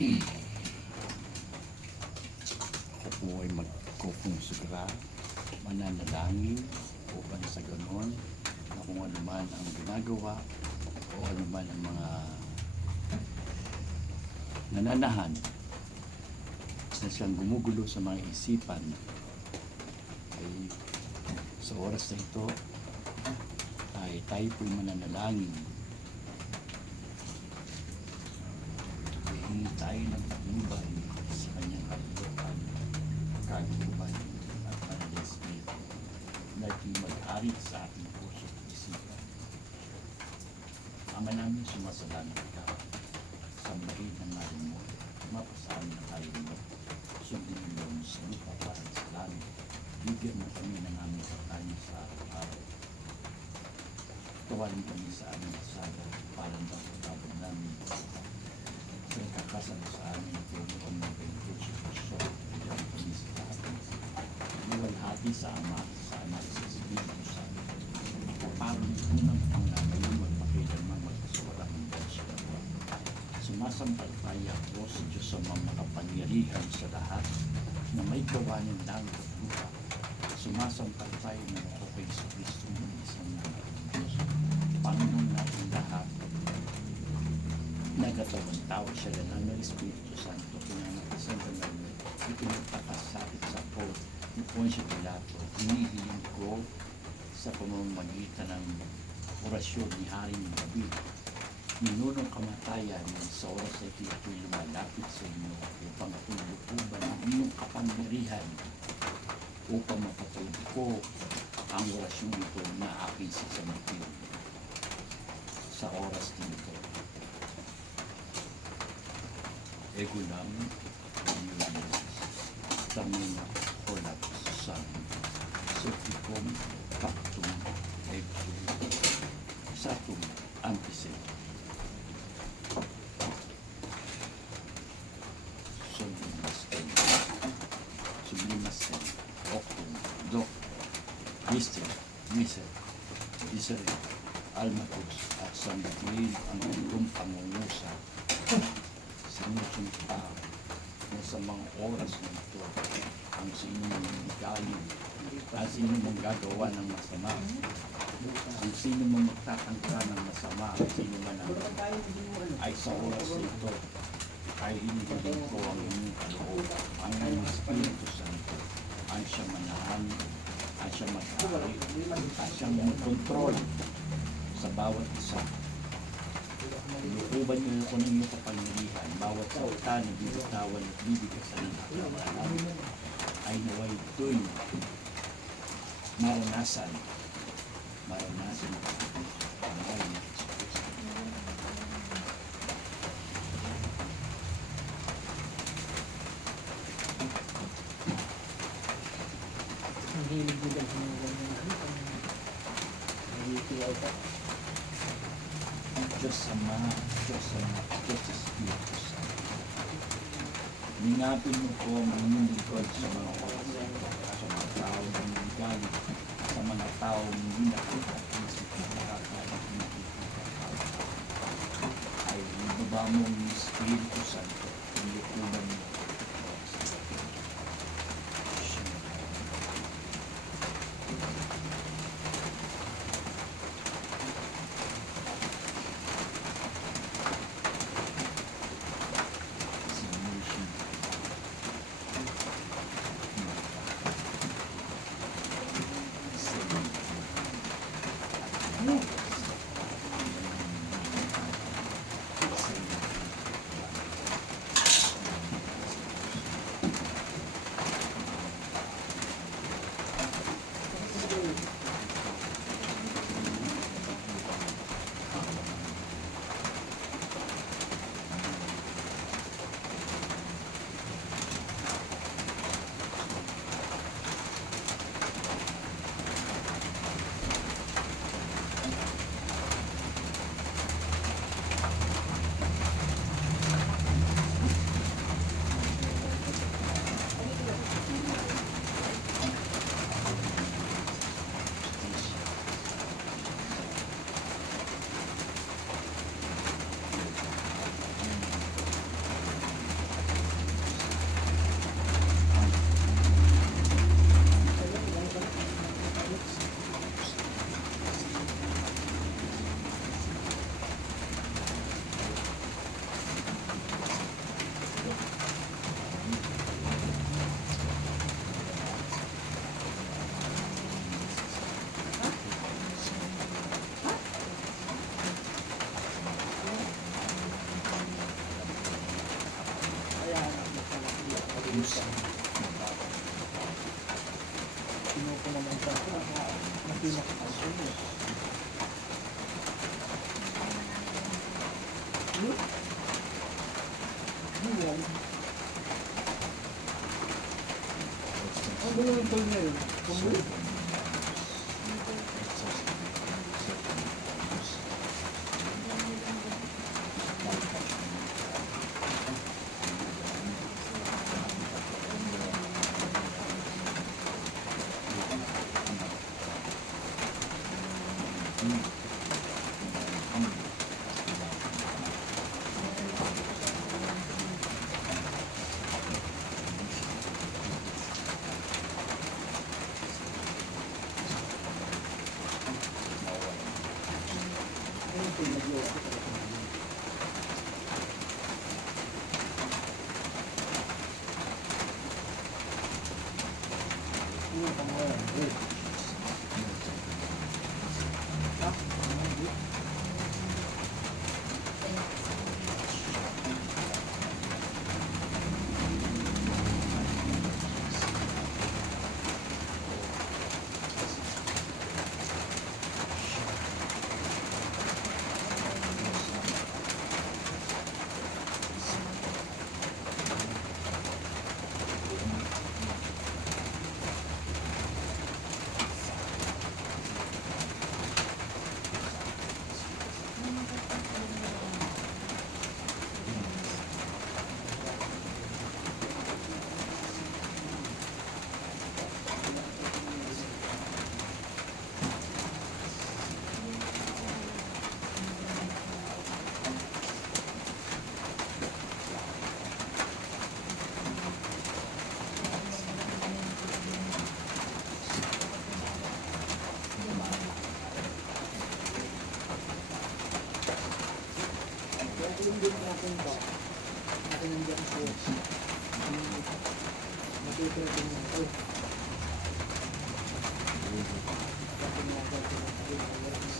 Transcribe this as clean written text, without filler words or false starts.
Ako po ay magkukonsugra, mananalangin upang sa ganon na kung ano man ang ginagawa o ano man ang mga nananahan na siyang gumugulo sa mga isipan ay sa oras na ito ay tayo po'y mananalangin. Hihingi tayo ng patnubay sa kanyang kalupan, kalupan at kanyang espiritu na di mag-arit sa ating puso at isipan. Ama namin, sumasalangit ka, sambahin ang narin mo, mapasaan na tayo mo, sundin mo sa lupa para sa langit, bigyan mo kami ng aming kakanin sa araw-araw. Tuwalin kami sa aming asada, parang dapat namin sa kakasal sa amin at huwag kami ng benefisyo sa siya, bigyan kami sa atin. Iwalhati sa Ama, sa Anak, sa Espiritu Santo. Parang unang pangalan magpakilaman magkasuwalang ng Diyos sa Diyos. Sumasampalataya ako sa Diyos sa mga makapangyarihan sa lahat na may gawa ng langit at lupa. Sumasampalataya na ako kay Kristo ng isang naman ng Diyos. Panginoon natin lahat, nagkatawang tao siya lang ng Espiritu Santo, pinangakisan ka namin, ipinagpakasakit sa po, ni Poncio Pilato, hinihiling ko sa pamamagitan ng orasyon ni Haring David, ninunong kamatayan sa oras na ito ako'y lumalapit sa inyo upang ako'y lukuban ng iyong kapangyarihan upang mapatuloy ko ang orasyon ito na aking sasamatin sa oras nito. Ego lang ang iyong tamina kolap sa Sotikom Pactum Exum Satum Antiset Sublimasen Octum Doc Mister Miser Iseri Almatus at Sandatil ang iyong pangungusa sinusumpa na sa mga oras na ito ang sino mong galing, ang sino mong gagawa ng masama, ang sino mong magtatangka ng masama, ang sino man ay sa oras na ito ay hinihilin ko ang inyong kalooban, ang inyong Espiritu Santo, ang siya manahan, ang siya mag-ari, ang siyang mag-control sa bawat isa. Lukuban niyo ko ng iyong kapangyarihan, bawat salita na bibitawan at bibigkasan ng alam ay naway ito'y maranasan ang pangalan ng Jesus. Ang hilig nila sa mga ganyan. Nagitiyaw ka. Diyos Ama, Diyos Anak, Diyos Espiritu Santo. Ningapin mo po ang inyong likod sa mga oras, sa mga tao na nanggaling, sa mga tao hindi nakita at isip na nakakalit na nakikita ay ibaba mo ang Espiritu Santo, ang likuban mo. Sino ko naman sa pinaka-passion mo. Ang gulo ng tol niya yun. Kumulit. Hindi natin ba? Natin nandiyan po. Matutulog din natin. Natin nandiyan po.